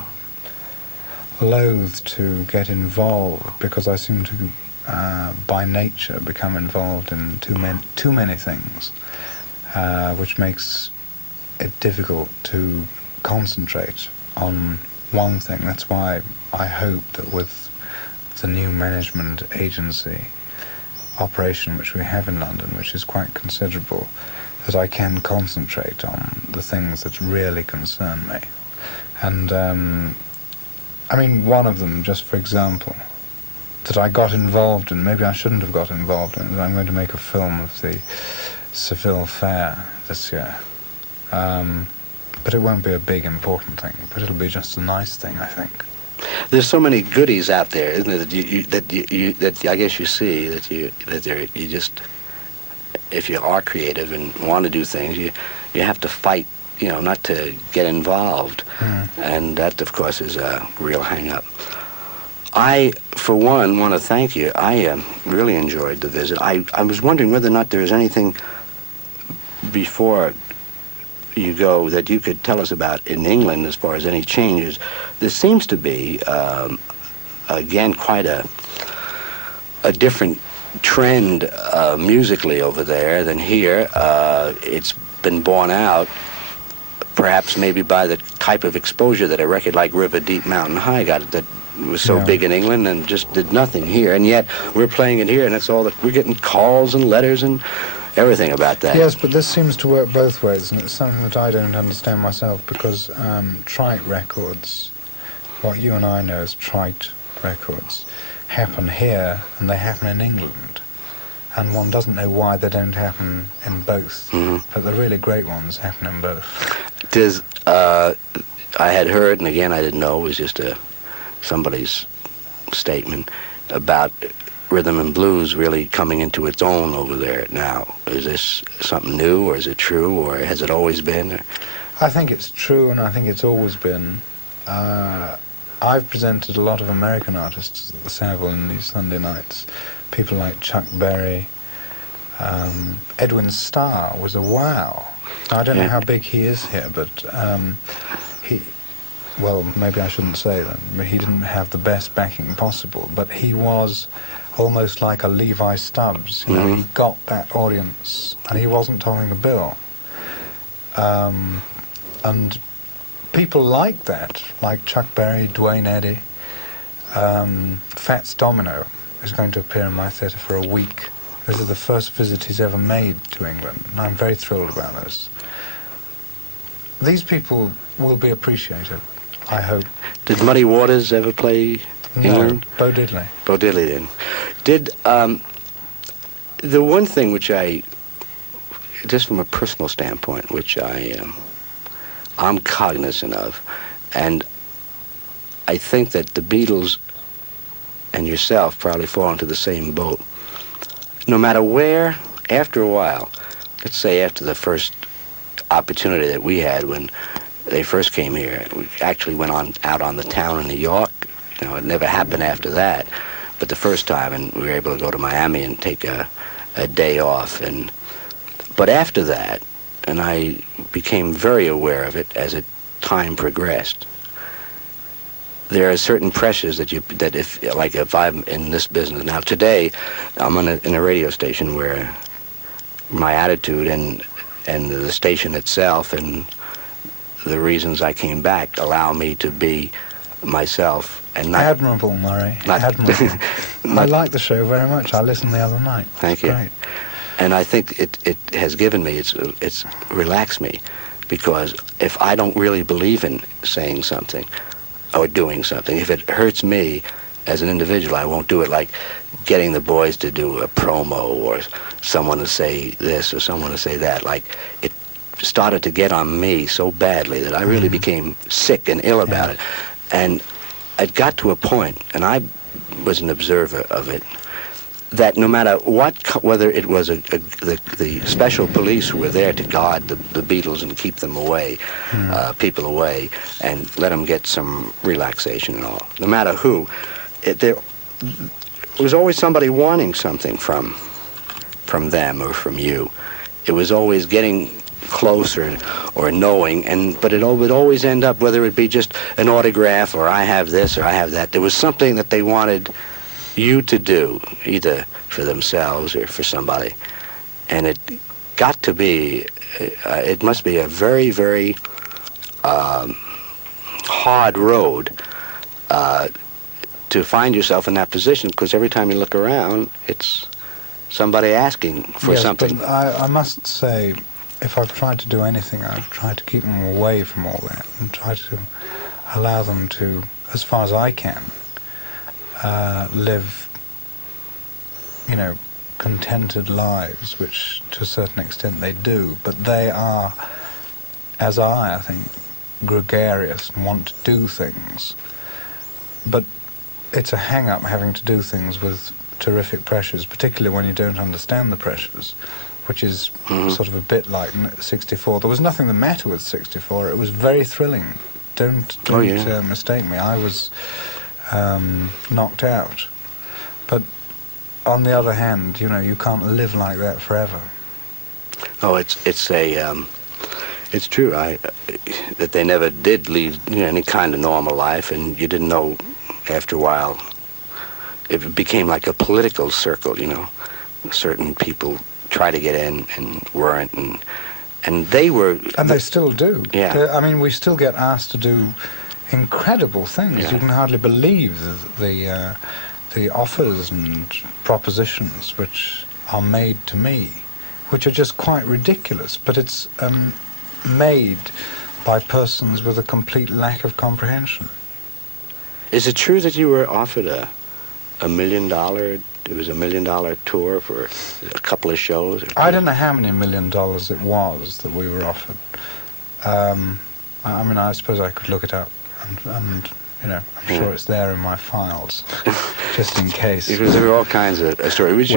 loath to get involved because I seem to, by nature, become involved in too many things. which makes it difficult to concentrate on one thing. That's why I hope that with the new management agency operation which we have in London, which is quite considerable, that I can concentrate on the things that really concern me. And I mean, one of them, just for example, that I got involved in, maybe I shouldn't have got involved in, is I'm going to make a film of the Seville Fair this year. But it won't be a big important thing, but it'll be just a nice thing, I think. There's so many goodies out there, isn't it? That I guess you see that you just, if you are creative and want to do things, you have to fight, not to get involved, and that of course is a real hang-up. I, for one, want to thank you. I really enjoyed the visit. I was wondering whether or not there is anything before you go that you could tell us about in England as far as any changes. There seems to be, again, quite a different trend musically over there than here. It's been borne out, perhaps maybe by the type of exposure that a record like River Deep Mountain High got, that was so big in England and just did nothing here. And yet we're playing it here, and that's all that we're getting calls and letters and everything about that. Yes, but this seems to work both ways, and it's something that I don't understand myself, because trite records, what you and I know as trite records, happen here and they happen in England, and one doesn't know why they don't happen in both, but the really great ones happen in both. I had heard, and again I didn't know, it was just somebody's statement about rhythm and blues really coming into its own over there now. Is this something new, or is it true, or has it always been? I think it's true, and I think it's always been. I've presented a lot of American artists at the Savile in these Sunday nights. People like Chuck Berry. Edwin Starr was a wow. I don't know how big he is here, but well, maybe I shouldn't say that, but he didn't have the best backing possible, but he was almost like a Levi Stubbs. He got that audience, and he wasn't topping the bill. And people like that, like Chuck Berry, Duane Eddy. Fats Domino is going to appear in my theatre for a week. This is the first visit he's ever made to England, and I'm very thrilled about this. These people will be appreciated, I hope. Did Muddy Waters ever play England? No, Bo Diddley. Bo Diddley didn't. Did, the one thing which I, just from a personal standpoint, which I'm cognizant of, and I think that the Beatles and yourself probably fall into the same boat. No matter where, after a while, let's say after the first opportunity that we had when they first came here, we actually went out on the town in New York. It never happened after that, but the first time, and we were able to go to Miami and take a day off. But after that, and I became very aware of it as time progressed, there are certain pressures that if I'm in this business now today, I'm in a radio station where my attitude and the station itself and the reasons I came back allow me to be myself and not admirable, Murray. Admirable. I like the show very much. I listened the other night. Thank you. Great. And I think it has given me, it's relaxed me, because if I don't really believe in saying something or doing something, if it hurts me as an individual, I won't do it, like getting the boys to do a promo or someone to say this or someone to say that. Like, it started to get on me so badly that I really became sick and ill about it. And it got to a point, and I was an observer of it, that no matter what, whether it was the special police who were there to guard the Beatles and keep them away, people away, and let them get some relaxation and all, no matter who, there was always somebody wanting something from them or from you. It was always getting closer or knowing, but it would always end up, whether it be just an autograph or I have this or I have that, there was something that they wanted you to do, either for themselves or for somebody. And it got to be it must be a very, very hard road to find yourself in that position, because every time you look around, it's somebody asking for something. But I must say, if I've tried to do anything, I've tried to keep them away from all that and try to allow them to, as far as I can, live, contented lives, which to a certain extent they do, but they are, as I think, gregarious and want to do things. But it's a hang-up having to do things with terrific pressures, particularly when you don't understand the pressures, which is sort of a bit like 64. There was nothing the matter with 64. It was very thrilling. Don't mistake me. I was knocked out. But on the other hand, you can't live like that forever. Oh, it's true. That they never did lead any kind of normal life, and you didn't know after a while. It became like a political circle. Certain people try to get in and weren't, and they were. And they still do. Yeah. I mean, we still get asked to do incredible things. Yeah. You can hardly believe the offers and propositions which are made to me, which are just quite ridiculous. But it's made by persons with a complete lack of comprehension. Is it true that you were offered a $1 million? It was $1 million tour for a couple of shows. I don't know how many $1 million it was that we were offered. I mean, I suppose I could look it up, and I'm sure it's there in my files, just in case. Because there were all kinds of stories,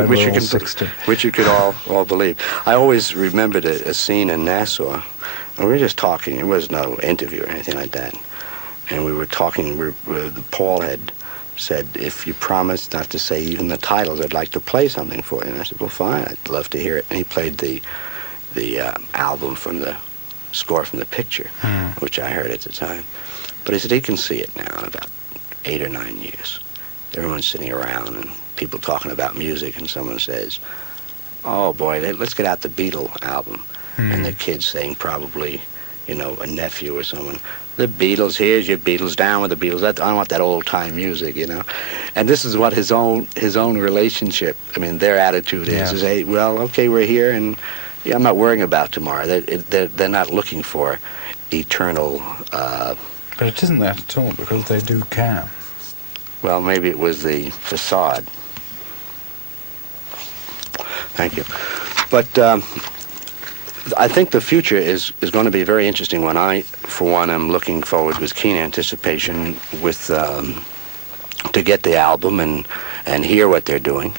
which you could all believe. I always remembered a scene in Nassau. And we were just talking. It was no interview or anything like that. And we were talking. Paul had said, "If you promise not to say even the titles, I'd like to play something for you." And I said, "Well, fine. I'd love to hear it." And he played the album from the score from the picture, which I heard at the time. But he said he can see it now in about 8 or 9 years. Everyone's sitting around and people talking about music, and someone says, "Oh boy, let's get out the Beatles album." And the kid's saying, probably, a nephew or someone, "The Beatles, here's your Beatles, down with the Beatles. I don't want that old-time music, And this is what his own relationship, their attitude is, hey, well, okay, we're here, and I'm not worrying about tomorrow. They're not looking for eternal... But it isn't that at all, because they do care. Well, maybe it was the facade. Thank you. But... I think the future is going to be very interesting one. I, for one, am looking forward with keen anticipation to get the album and hear what they're doing.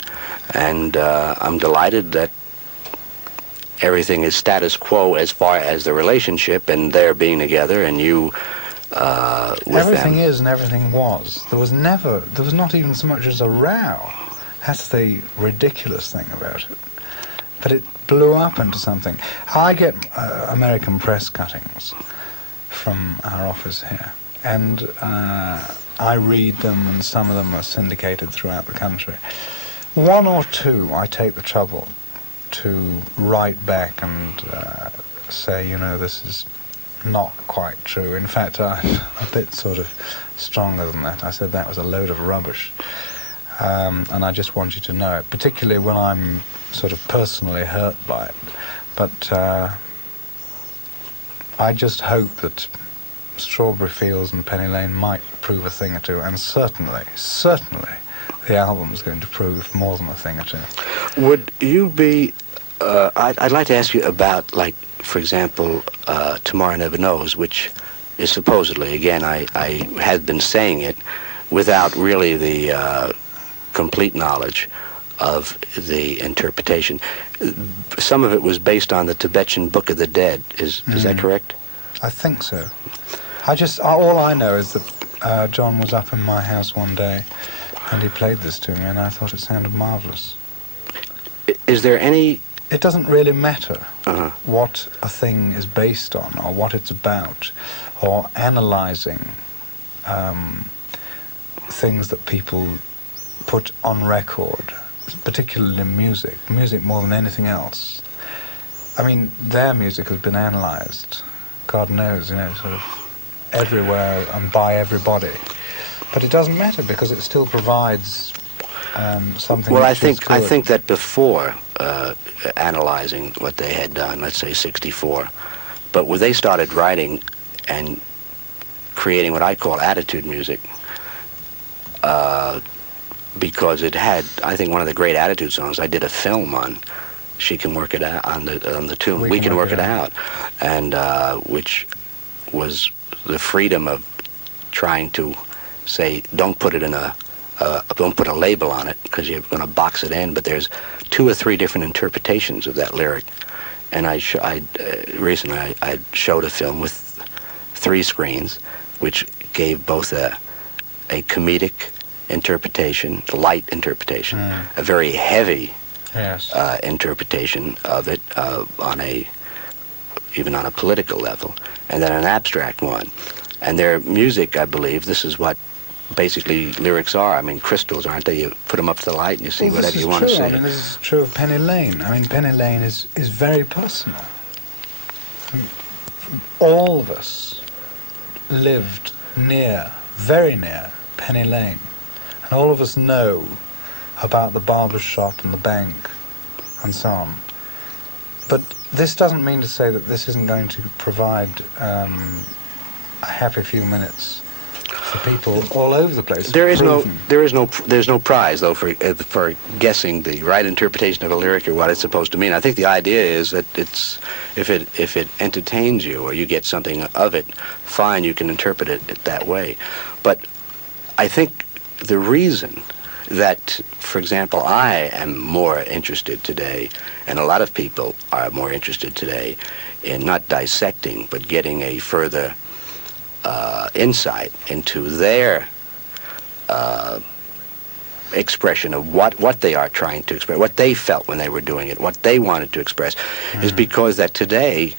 And I'm delighted that everything is status quo as far as the relationship and their being together and you with everything them. Is and everything was. There was not even so much as a row. That's the ridiculous thing about it. But it blew up into something. I get American press cuttings from our office here, and I read them, and some of them are syndicated throughout the country. One or two I take the trouble to write back and say, this is not quite true. In fact, I'm a bit sort of stronger than that. I said that was a load of rubbish. And I just want you to know it, particularly when I'm sort of personally hurt by it. But I just hope that Strawberry Fields and Penny Lane might prove a thing or two, and certainly, the album's going to prove more than a thing or two. Would you be... I'd like to ask you about, like, for example, Tomorrow Never Knows, which is supposedly, again, I had been saying it without really the complete knowledge of the interpretation. Some of it was based on the Tibetan Book of the Dead. Is that correct? I think so. All I know is that John was up in my house one day and he played this to me, and I thought it sounded marvelous. Is there any... It doesn't really matter what a thing is based on or what it's about, or analysing things that people put on record, particularly music more than anything else. I mean, their music has been analysed, God knows, you know, sort of everywhere and by everybody. But it doesn't matter because it still provides something. Well, which is I good. think that before analyzing what they had done, let's say '64, but when they started writing and creating what I call attitude music, because it had, I think, one of the great attitude songs. I did a film on "She Can Work It Out" on the tune "We Can Work It Out," and which was the freedom of trying to say, don't put it in don't put a label on it because you're going to box it in. But there's 2 or 3 different interpretations of that lyric, and recently I showed a film with 3 screens, which gave both a comedic interpretation, light interpretation, a very heavy interpretation of it even on a political level, and then an abstract one. And their music, I believe, this is what basically lyrics are. I mean, crystals, aren't they? You put them up to the light and you see whatever you want to see. I mean, this is true of Penny Lane. I mean, Penny Lane is very personal. I mean, all of us lived very near Penny Lane. And all of us know about the barber shop and the bank and so on. But this doesn't mean to say that this isn't going to provide a happy few minutes for people all over the place. There's no prize though for guessing the right interpretation of a lyric or what it's supposed to mean. I think the idea is that if it entertains you or you get something of it, fine, you can interpret it that way. But I think the reason that, for example, I am more interested today, and a lot of people are more interested today in not dissecting, but getting a further insight into their expression of what they are trying to express, what they felt when they were doing it, what they wanted to express, is because that today,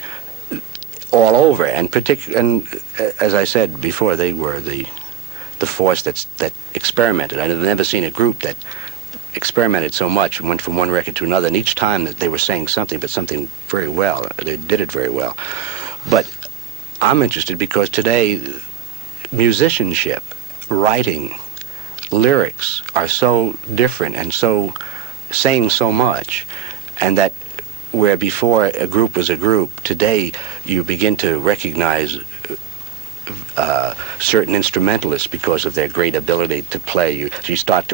all over, and as I said before, they were the force that experimented. I've never seen a group that experimented so much and went from one record to another, and each time that they were saying something, but something very well. They did it very well. But I'm interested because today, musicianship, writing, lyrics are so different and so saying so much, and that where before a group was a group, today you begin to recognize certain instrumentalists because of their great ability to play. You start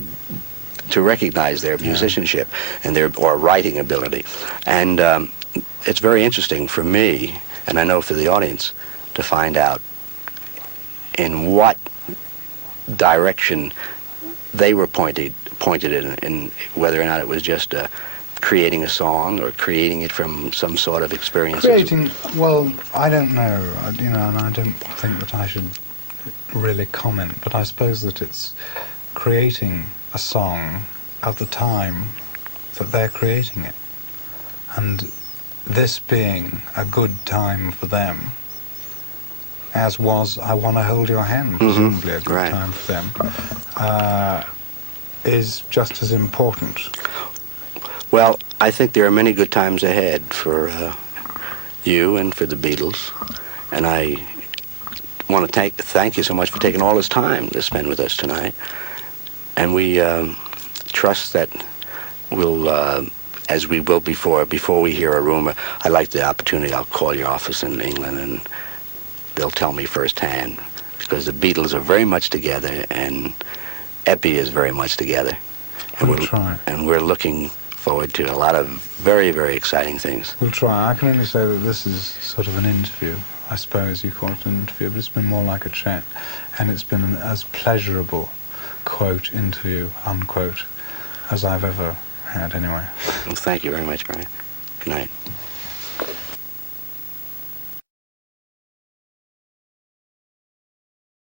to recognize their musicianship and their writing ability, and it's very interesting for me, and I know for the audience, to find out in what direction they were pointed in whether or not it was just creating a song or creating it from some sort of experience. Well, I don't know, and I don't think that I should really comment, but I suppose that it's creating a song at the time that they're creating it, and this being a good time for them, as was I Want to Hold Your Hand, presumably a good time for them, is just as important. Well, I think there are many good times ahead for you and for the Beatles, and I want to thank you so much for taking all this time to spend with us tonight. And we trust that we'll, as we will before we hear a rumor, I like the opportunity. I'll call your office in England, and they'll tell me firsthand, because the Beatles are very much together, and Epi is very much together. And we'll try. And we're looking forward to a lot of very, very exciting things. We'll try. I can only say that this is sort of an interview. I suppose you call it an interview, but it's been more like a chat, and it's been as pleasurable, quote, interview, unquote, as I've ever had anyway. Well, thank you very much, Brian. Good night.